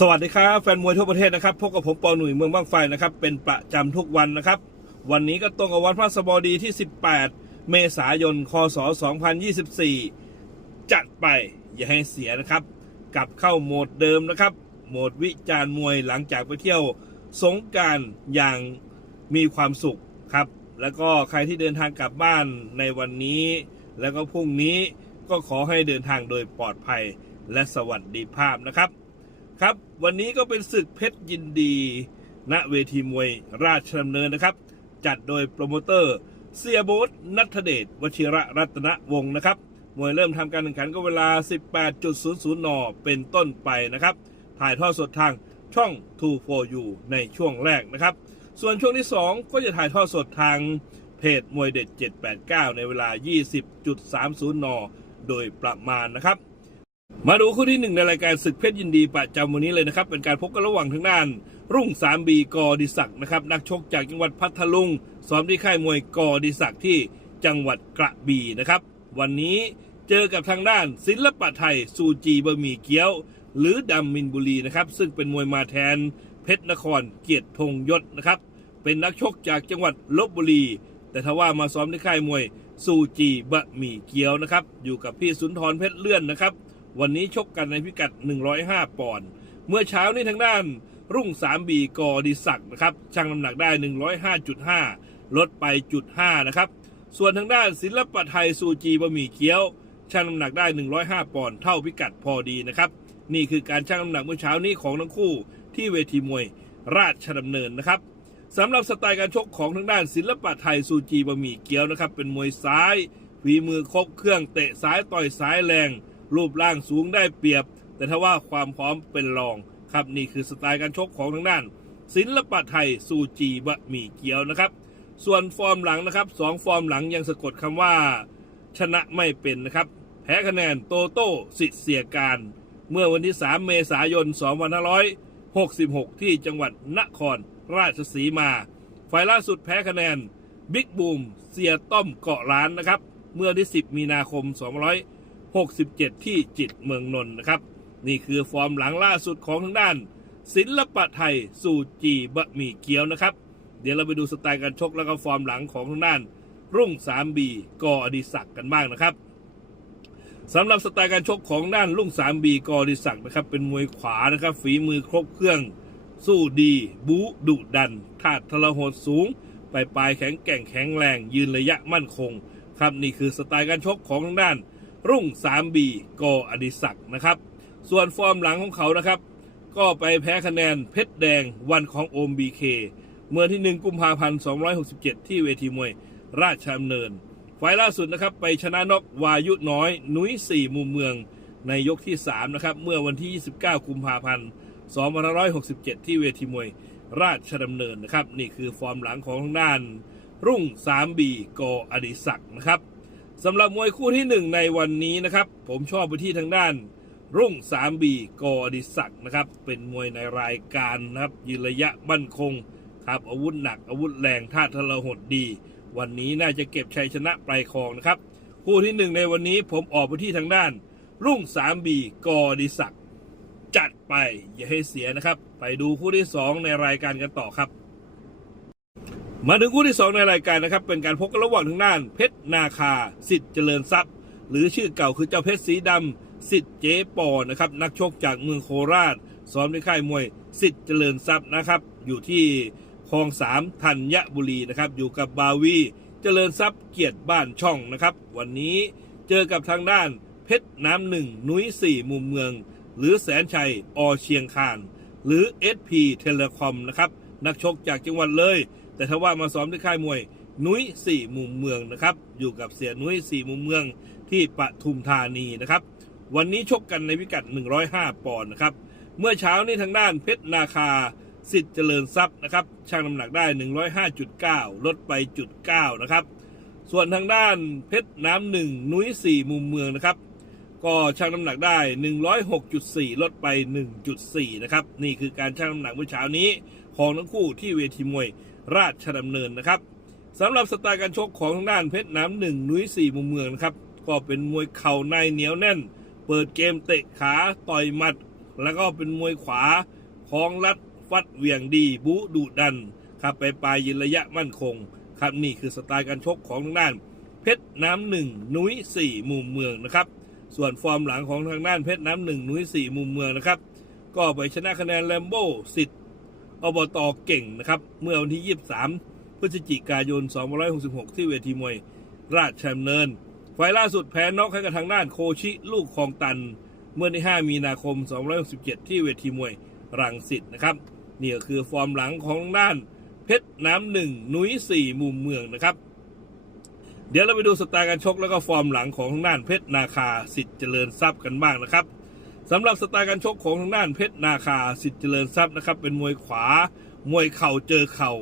สวัสดีครับ แฟนมวยทั่วประเทศนะครับพบกับผมปอหนุ่ยเมืองบ้างไฟนะครับ เป็นประจำทุกวันนะครับ วันนี้ก็ตรงกับวันพระสบดีที่ 18 เมษายน คศ 2024 จัดไปอย่าให้เสียนะครับ กลับเข้าโหมดเดิมนะครับ โหมดวิจารณ์มวยหลังจากไปเที่ยวสงการอย่างมีความสุขครับ แล้วก็ใครที่เดินทางกลับบ้านในวันนี้ แล้วก็พรุ่งนี้ก็ขอให้เดินทางโดยปลอดภัยและสวัสดิภาพนะครับ ครับ วันนี้ก็เป็นศึกเพชรยินดี ณเวทีมวยราชดำเนินนะครับ จัดโดยโปรโมเตอร์ เสียโบ๊ทนัทเดชวชิระรัตนวงศ์นะครับ มวยเริ่มทำการแข่งขันก็เวลา 18.00 น เป็นต้นไปนะครับ ถ่ายทอดสดทางช่อง 2 4 u ในช่วงแรกนะครับ ส่วนช่วงที่ 2 ก็จะถ่ายทอดสดทางเพจมวยเด็ด 789 ในเวลา 20.30 น โดยประมาณนะครับ มาดูคู่ที่หนึ่งในรายการศึกเพชรยินดีประจำวันนี้เลยนะครับ เป็นการพบกันระหว่างทางด้าน รุ่งสามบีกอดิศักนะครับนักชกจากจังหวัดพัทลุงซ้อมที่ค่ายมวยกอดิศักที่จังหวัดกระบี่นะครับ วันนี้เจอกับทางด้านศิลปะไทยซูจีบะหมี่เกี๊ยว หรือดำมินบุรีนะครับซึ่งเป็นมวยมาแทน เพชรนครเกียรติพงยศนะครับเป็นนักชกจากจังหวัดลบบุรี แต่ทว่ามาซ้อมที่ค่ายมวยซูจีบะหมี่เกี๊ยวนะครับอยู่กับพี่สุนทรเพชรเลื่อนนะครับ วันนี้ชกกันในพิกัด 105 ปอนด์เมื่อเช้านี้ทางด้านรุ่งสามบีกอดิศักนะครับชั่งน้ำหนักได้ 105.5 ลดไปจุด5นะครับ ส่วนทางด้านศิลปะไทยซูจีบะหมี่เกี๊ยวชั่งน้ำหนักได้ 105 ปอนด์เท่าพิกัดพอดีนะครับ นี่คือการชั่งน้ำหนักเมื่อเช้านี้ของทั้งคู่ที่เวทีมวยราชดำเนินนะครับสำหรับสไตล์การชกของทางด้านศิลปะไทยซูจีบะหมี่เกี๊ยวนะครับเป็นมวยซ้ายฝีมือครบเครื่องเตะซ้ายต่อยซ้ายแรง รูปร่างสูงได้เปรียบ แต่ถ้าว่าความพร้อมเป็นรองครับนี่คือสไตล์การชกของทางด้าน ศิลปะไทยซูจีบะหมี่เกี๊ยวนะครับ ส่วนฟอร์มหลังนะครับสองฟอร์มหลังยังสะกดคำว่า ชนะไม่เป็นนะครับ แพ้คะแนนโตโต้สิทธิ์เสียการ เมื่อวันที่ 3 เมษายน 2566 ที่จังหวัดนครราชสีมา ฝ่ายล่าสุดแพ้คะแนนบิ๊กบูมเสียต้อมเกาะล้านนะครับ เมื่อวันที่ 10 มีนาคม2 67 ที่จิตเมืองนนท์นะครับ นี่คือฟอร์มหลังล่าสุดของทางด้าน ศิลปะไทยสู่จีบะหมี่เกี๊ยวนะครับ เดี๋ยวเราไปดูสไตล์การชกแล้วก็ฟอร์มหลังของทางด้าน รุ่งสามบีกออดิศักกันบ้างนะครับสำหรับสไตล์การชกของด้านลุ่งสามบีกอดิศักนะครับ เป็นมวยขวานะครับ ฝีมือครบเครื่อง สู้ดี บู๊ดุดันธาตุทรหดสูงไปปลายแข็งแกร่งแข็งแรง ยืนระยะมั่นคง ครับนี่คือสไตล์การชกของทางด้าน รุ่งสามบีกออดิศักดิ์นะครับ ส่วนฟอร์มหลังของเขานะครับ ก็ไปแพ้คะแนนเพชรแดงวันของโอมบีเคเมื่อที่ 1 กุมภาพันธ์267 ที่เวทีมวยราชดำเนิน ไฟล์ล่าสุดนะครับ ไปชนะนกวายุน้อย นุ้ย 4 มุมเมืองในยกที่ 3 นะครับ เมื่อวันที่ 29 กุมภาพันธ์2567 ที่เวทีมวยราชดำเนินนะครับ นี่คือฟอร์มหลังของทางด้านรุ่ง3บีกออดิศักดิ์นะครับ สำหรับมวยคู่ที่ 1 ในวันนี้นะครับ ผมชอบไปที่ทางด้าน รุ่ง3บีกอดิศักนะครับ เป็นมวยในรายการนะครับยืนระยะมั่นคงครับอาวุธหนักอาวุธแรงท่าทรหดดี วันนี้น่าจะเก็บชัยชนะปลายคลองนะครับคู่ที่หนึ่งในวันนี้ผมออกไปที่ทางด้าน รุ่ง3บีกอดิศักจัดไปอย่าให้เสียนะครับ ไปดูคู่ที่ 2 ในรายการกันต่อครับ มาถึงคู่ที่ 2 ในรายการนะครับ เป็นการพบกันระหว่างทางด้าน เพชรนาคา สิทธิ์เจริญทรัพย์ หรือชื่อเก่าคือเจ้าเพชรสีดำสิทธิ์เจ๊ปอนะครับนักชกจากเมืองโคราชซ้อมในค่ายมวยสิทธิ์เจริญทรัพย์นะครับ อยู่ที่คลองสามธัญบุรีนะครับ อยู่กับบาวีเจริญทรัพย์เกียรติบ้านช่องนะครับ วันนี้เจอกับทางด้านเพชรน้ำหนึ่งนุ้ยสี่มุมเมือง หรือแสนชัยอเชียงคาน หรือ SP เทเลคอมนะครับนักชกจากจังหวัดเลย แต่ถ้าว่ามาซ้อมที่ค่ายมวยนุ้ยสี่มุมเมืองนะครับ อยู่กับเสียนุ้ยสี่มุมเมืองที่ปทุมธานีนะครับ วันนี้ชกกันในพิกัด 105 ปอนด์นะครับ เมื่อเช้านี้ทางด้านเพชรนาคาสิทธิ์เจริญทรัพย์นะครับชั่งน้ำหนักได้ 105.9 ลดไปจุด9นะครับ ส่วนทางด้านเพชรน้ำหนึ่งนุ้ยสี่มุมเมืองนะครับ ก็ชั่งน้ำหนักได้ 106.4 ลดไป 1.4 นะครับ นี่คือการชั่งน้ำหนักเมื่อเช้านี้ของทั้งคู่ที่เวทีมวย ราชดำเนินนะครับสำหรับสไตล์การชกของทางด้านเพชรน้ำหนึ่งนุ้ยสี่มุมเมืองนะครับก็เป็นมวยเข่าในเหนียวแน่น เปิดเกมเตะขาต่อยหมัด แล้วก็เป็นมวยขวาของรัดฟัดเหวี่ยงดีบูดุดันครับไปปลายยืนระยะมั่นคง ครับนี่คือสไตล์การชกของทางด้าน เพชรน้ำหนึ่งนุ้ยสี่มุมเมืองนะครับส่วนฟอร์มหลังของทางด้านเพชรน้ำหนึ่งนุ้ยสี่มุมเมืองนะครับก็ไปชนะคะแนนแลมโบ้สิทธิ์ อบตเก่งนะครับ เมื่อวันที่ 23 พฤศจิกายน 2566 ที่เวทีมวยราชดำเนิน ไฟล์ล่าสุดแพ้น็อกให้กับทางด้านโคชิลูกคลองตัน เมื่อใน 5 มีนาคม 2567 ที่เวทีมวยรังสิตนะครับนี่ก็คือฟอร์มหลังของทางด้านเพชรน้ำหนึ่งนุ้ยสี่มุมเมืองนะครับ เดี๋ยวเราไปดูสไตล์การชกแล้วก็ฟอร์มหลังของทางด้านเพชรนาคาสิทธิ์เจริญทรัพย์กันบ้างนะครับ สำหรับสไตล์การชกของทางด้านเพชรนาคาสิทธิ์เจริญทรัพย์นะครับ เป็นมวยขวา มวยเข่าเจอเข่า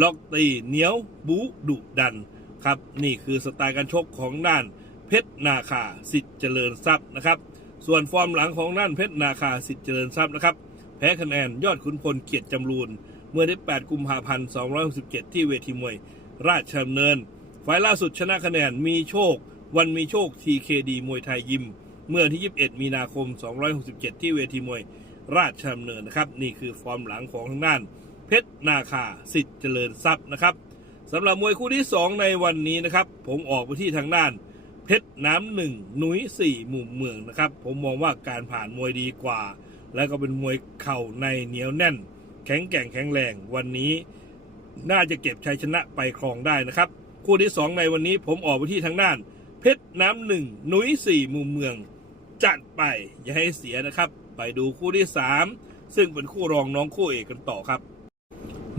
ล็อกตีเหนียวบูดุดันครับนี่คือสไตล์การชกของด้านเพชรนาคาสิทธิ์เจริญทรัพย์นะครับ ส่วนฟอร์มหลังของด้านเพชรนาคาสิทธิ์เจริญทรัพย์นะครับ แพ้คะแนนยอดขุนพลเกียรติจำรูนเมื่อได้8กุมภาพันธ์267 ที่เวทีมวยราชดำเนิน ไฟล์ล่าสุดชนะคะแนนมีโชค วันมีโชค TKD มวยไทยยิม เมื่อที่ 21 มีนาคม 267 ที่เวทีมวยราชดำเนินนะครับ นี่คือฟอร์มหลังของทางด้าน เพชรนาคาสิทธิ์เจริญทรัพย์นะครับสำหรับมวยคู่ที่ 2 ในวันนี้นะครับ ผมออกไปที่ทางด้าน เพชรน้ำหนึ่งหนุยสี่มุมเมืองนะครับ ผมมองว่าการผ่านมวยดีกว่า แล้วก็เป็นมวยเข่าในเหนียวแน่น แข็งแกร่งแข็งแรงวันนี้ น่าจะเก็บชัยชนะไปครองได้นะครับ คู่ที่ 2 ในวันนี้ผมออกไปที่ทางด้าน เพชรน้ำหนึ่งหนุยสี่มุมเมือง จัดไปอย่าให้เสียนะครับ ไปดูคู่ที่ 3 ซึ่งเป็นคู่รองน้องคู่เอกกันต่อครับ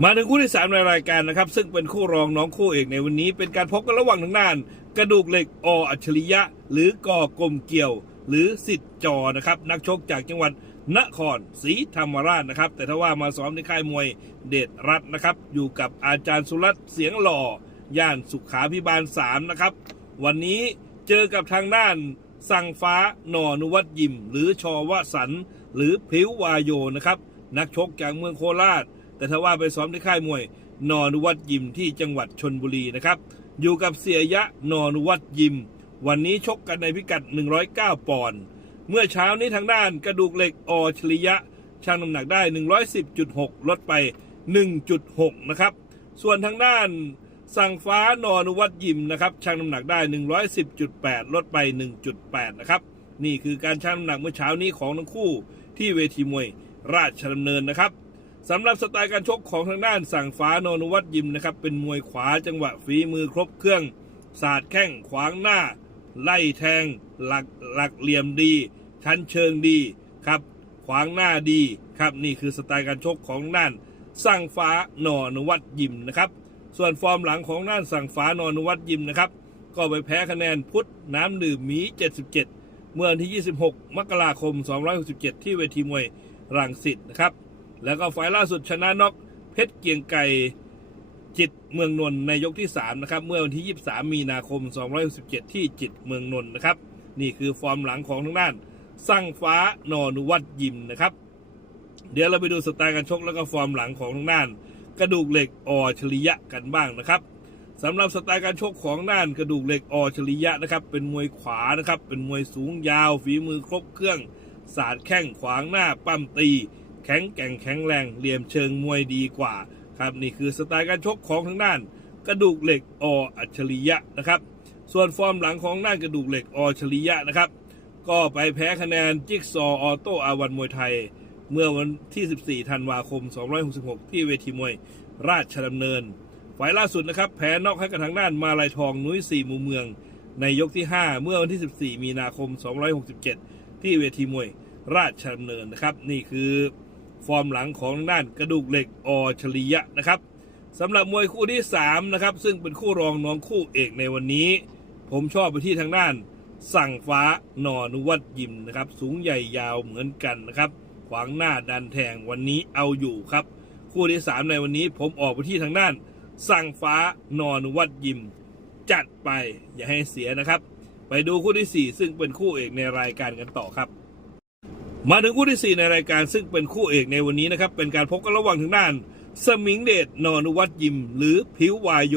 มาถึงคู่ที่ 3 ในรายการนะครับ ซึ่งเป็นคู่รองน้องคู่เอกในวันนี้ เป็นการพบกันระหว่างทางด้าน กระดูกเหล็กออัจฉริยะ หรือกอกลมเกี่ยว หรือสิทธิ์จอนะครับนักชกจากจังหวัดนครศรีธรรมราชนะครับ แต่ถ้าว่ามาซ้อมในค่ายมวยเดชรัตน์นะครับ อยู่กับอาจารย์สุรัตน์เสียงหล่อย่านสุขาพิบาล3นะครับ วันนี้เจอกับทางด้าน สั่งฟ้าหนอนุวัตยิม หรือชอวสัน หรือพิววายโยนะครับ นักชกจากเมืองโคราช แต่ถ้าว่าไปซ้อมที่ค่ายมวยนอนุวัตยิมที่จังหวัดชนบุรีนะครับ อยู่กับเสียยะนอนุวัตยิม วันนี้ชกกันในพิกัด 109 ปอนด์เมื่อเช้านี้ทางด้านกระดูกเหล็กอชริยะชั่งน้ำหนักได้ 110.6 ลดไป 1.6 นะครับ ส่วนทางด้าน สั่งฟ้านอนุวัตยิมนะครับชั่งน้ำหนักได้ 110.8 ลดไป 1.8 นะครับ นี่คือการชั่งน้ำหนักเมื่อเช้านี้ของทั้งคู่ที่เวทีมวยราชดำเนินนะครับสำหรับสไตล์การชกของทางด้านสั่งฟ้านอนุวัตยิมนะครับเป็นมวยขวาจังหวะฝีมือครบเครื่องสาดแข้งขวางหน้า ไล่แทง หลักหลักเหลี่ยมดี ชั้นเชิงดีครับขวางหน้าดีครับนี่คือสไตล์การชกของด้านสั่งฟ้านอนุวัตยิมนะครับ ส่วนฟอร์มหลังของด้านสั่งฟ้านอนุวัตยิมนะครับ ก็ไปแพ้คะแนนพุทธน้ำดื่มหมี 77 เมื่อวันที่ 26 มกราคม2567 ที่เวทีมวยรังสิตนะครับ แล้วก็ไฟล์ล่าสุดชนะน็อกเพชรเกียงไก่จิตเมืองนนท์ในยกที่ 3 นะครับ เมื่อวันที่ 23 มีนาคม2567 ที่จิตเมืองนนท์นะครับ นี่คือฟอร์มหลังของทางด้านสั่งฟ้านอนุวัตยิมนะครับ เดี๋ยวเราไปดูสไตล์การชกแล้วก็ฟอร์มหลังของทางด้าน กระดูกเหล็กอชริยะกันบ้างนะครับสำหรับสไตล์การชกของด้านกระดูกเหล็กอชริยะนะครับ เป็นมวยขวานะครับ เป็นมวยสูงยาว ฝีมือครบเครื่องสาดแข้งขวางหน้าปั้มตี แข็งแกร่งแข็งแรงเหลี่ยมเชิงมวยดีกว่าครับนี่คือสไตล์การชกของทางด้าน กระดูกเหล็กออัจฉริยะนะครับ ส่วนฟอร์มหลังของด้านกระดูกเหล็กออัจฉริยะนะครับ ก็ไปแพ้คะแนนจิ๊กซอว์ออโต้อาวันมวยไทย เมื่อวันที่ 14 ธันวาคม 266 ที่เวทีมวยราชดำเนิน ฝ่ายล่าสุดนะครับแพ้นอกให้กับทางด้านมาลายทองนุ้ยสี่มุมเมือง ในยกที่ 5 เมื่อวันที่ 14 มีนาคม 267 ที่เวทีมวยราชดำเนินนะครับ นี่คือฟอร์มหลังของทางด้านกระดูกเหล็กอชริยะนะครับสำหรับมวยคู่ที่3นะครับซึ่งเป็นคู่รองน้องคู่เอกในวันนี้ ผมชอบไปที่ทางด้าน สั่งฟ้าหนอนุวัตยิมนะครับ สูงใหญ่ยาวเหมือนกันนะครับ ขวางหน้าดันแทงวันนี้เอาอยู่ครับ คู่ที่ 3 ในวันนี้ผมออกไปที่ทางด้าน สั่งฟ้านอนวัตยิม จัดไปอย่าให้เสียนะครับ ไปดูคู่ที่ 4 ซึ่งเป็นคู่เอกในรายการกันต่อครับ มาถึงคู่ที่ 4 ในรายการซึ่งเป็นคู่เอกในวันนี้นะครับ เป็นการพบกันระหว่างทางด้าน สมิงเดชนอนุวัตยิม หรือพิววายโย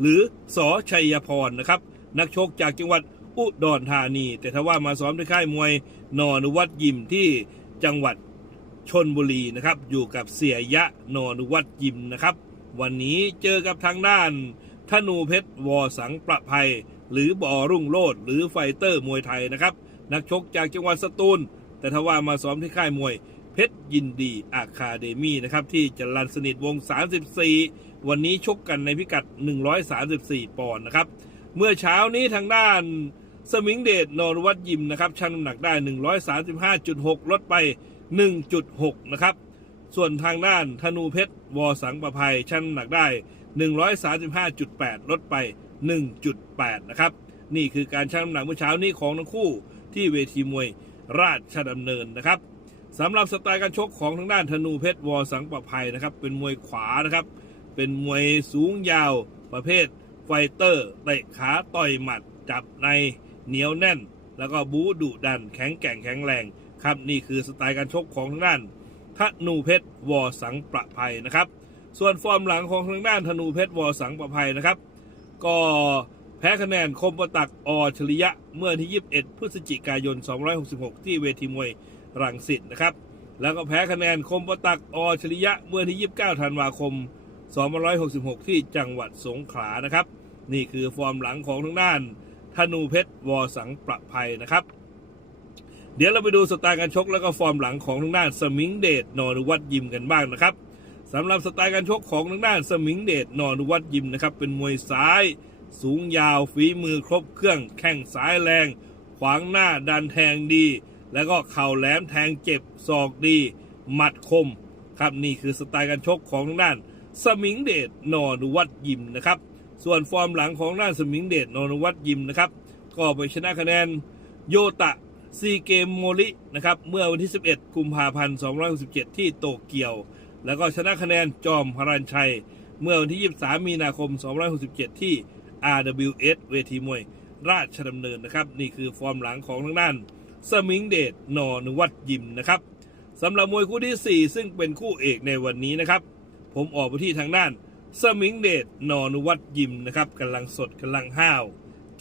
หรือสอชัยพรนะครับนักชกจากจังหวัดอุดรธานี แต่ถ้าว่ามาซ้อมที่ค่ายมวยนอนุวัตยิมที่ จังหวัดชนบุรีนะครับ อยู่กับเสียยะนอนวัตยิมนะครับ วันนี้เจอกับทางด้านธนูเพชรวอสังประภัย หรือบอรุ่งโลดหรือไฟเตอร์มวยไทยนะครับ นักชกจากจังหวัดสตูล แต่ทว่ามาซ้อมที่ค่ายมวยเพชรยินดีอาคาเดมี่นะครับที่จรันสนิทวง 34 วันนี้ชกกันในพิกัด 134 ปอนด์นะครับ เมื่อเช้านี้ทางด้าน สมิงเดชนรวัตยิมนะครับชั่งน้ำหนักได้ 135.6 ลดไป 1.6 นะครับ ส่วนทางด้านธนูเพชรวอสังประภัยชั่งน้ำหนักได้ 135.8 ลดไป 1.8 นะครับ นี่คือการชั่งน้ำหนักเมื่อเช้านี้ของทั้งคู่ที่เวทีมวยราชดำเนินนะครับสำหรับสไตล์การชกของทางด้านธนูเพชรวอสังประภัยนะครับ เป็นมวยขวานะครับ เป็นมวยสูงยาวประเภทไฟเตอร์เตะขาต่อยหมัดจับใน เหนียวแน่น แล้วก็บู๊ดุดัน แข็งแกร่งแข็งแรง ครับนี่คือสไตล์การชกของทางด้านธนูเพชรวอสังประภัยนะครับ ส่วนฟอร์มหลังของทางด้านธนูเพชรวอสังประภัยนะครับ ก็แพ้คะแนนคมประตักอชริยะเมื่อที่ 21 พฤศจิกายน 266 ที่เวทีมวยรังสิตนะครับ แล้วก็แพ้คะแนนคมประตักอชริยะเมื่อที่ 29 ธันวาคม 266 ที่จังหวัดสงขลานะครับ นี่คือฟอร์มหลังของทางด้าน ธนูเพชรวอสังประภัยนะครับ เดี๋ยวเราไปดูสไตล์การชกแล้วก็ฟอร์มหลังของทางด้านสมิงเดชนอนุวัตยิมกันบ้างนะครับสำหรับสไตล์การชกของทางด้านสมิงเดชนอนุวัตยิมนะครับเป็นมวยซ้าย สูงยาวฝีมือครบเครื่องแข้งซ้ายแรง ขวางหน้าดันแทงดี แล้วก็เข่าแหลมแทงเจ็บศอกดี หมัดคมครับนี่คือสไตล์การชกของทางด้านสมิงเดชนอนุวัตยิมนะครับ ส่วนฟอร์มหลังของด้านสมิงเดชนนวัตยิมนะครับ ก็ไปชนะคะแนนโยตะซีเกมโมรินะครับเมื่อวันที่ 11 กุมภาพันธ์ 267 ที่โตเกียว แล้วก็ชนะคะแนนจอมพรัญชัย เมื่อวันที่ 23 มีนาคม 267 ที่ RWS เวทีมวยราชดำเนินนะครับ นี่คือฟอร์มหลังของทางด้าน สมิงเดชนอนวัตยิมนะครับสำหรับมวยคู่ที่ 4 ซึ่งเป็นคู่เอกในวันนี้นะครับ ผมออกไปที่ทางด้าน สมิงเดชนอนวัตยิมนะครับกำลังสดกำลังห้าว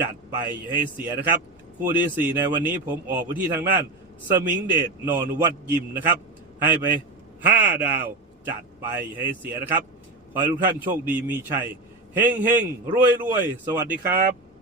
จัดไปอย่าให้เสียนะครับ คู่ที่ 4 ในวันนี้ผมออกไปที่ทางด้าน สมิงเดชนอนวัตยิมนะครับ ให้ไป 5 ดาวจัดไปอย่าให้เสียนะครับ ขอให้ทุกท่านโชคดีมีชัยเฮงเฮงรวยรวยสวัสดีครับ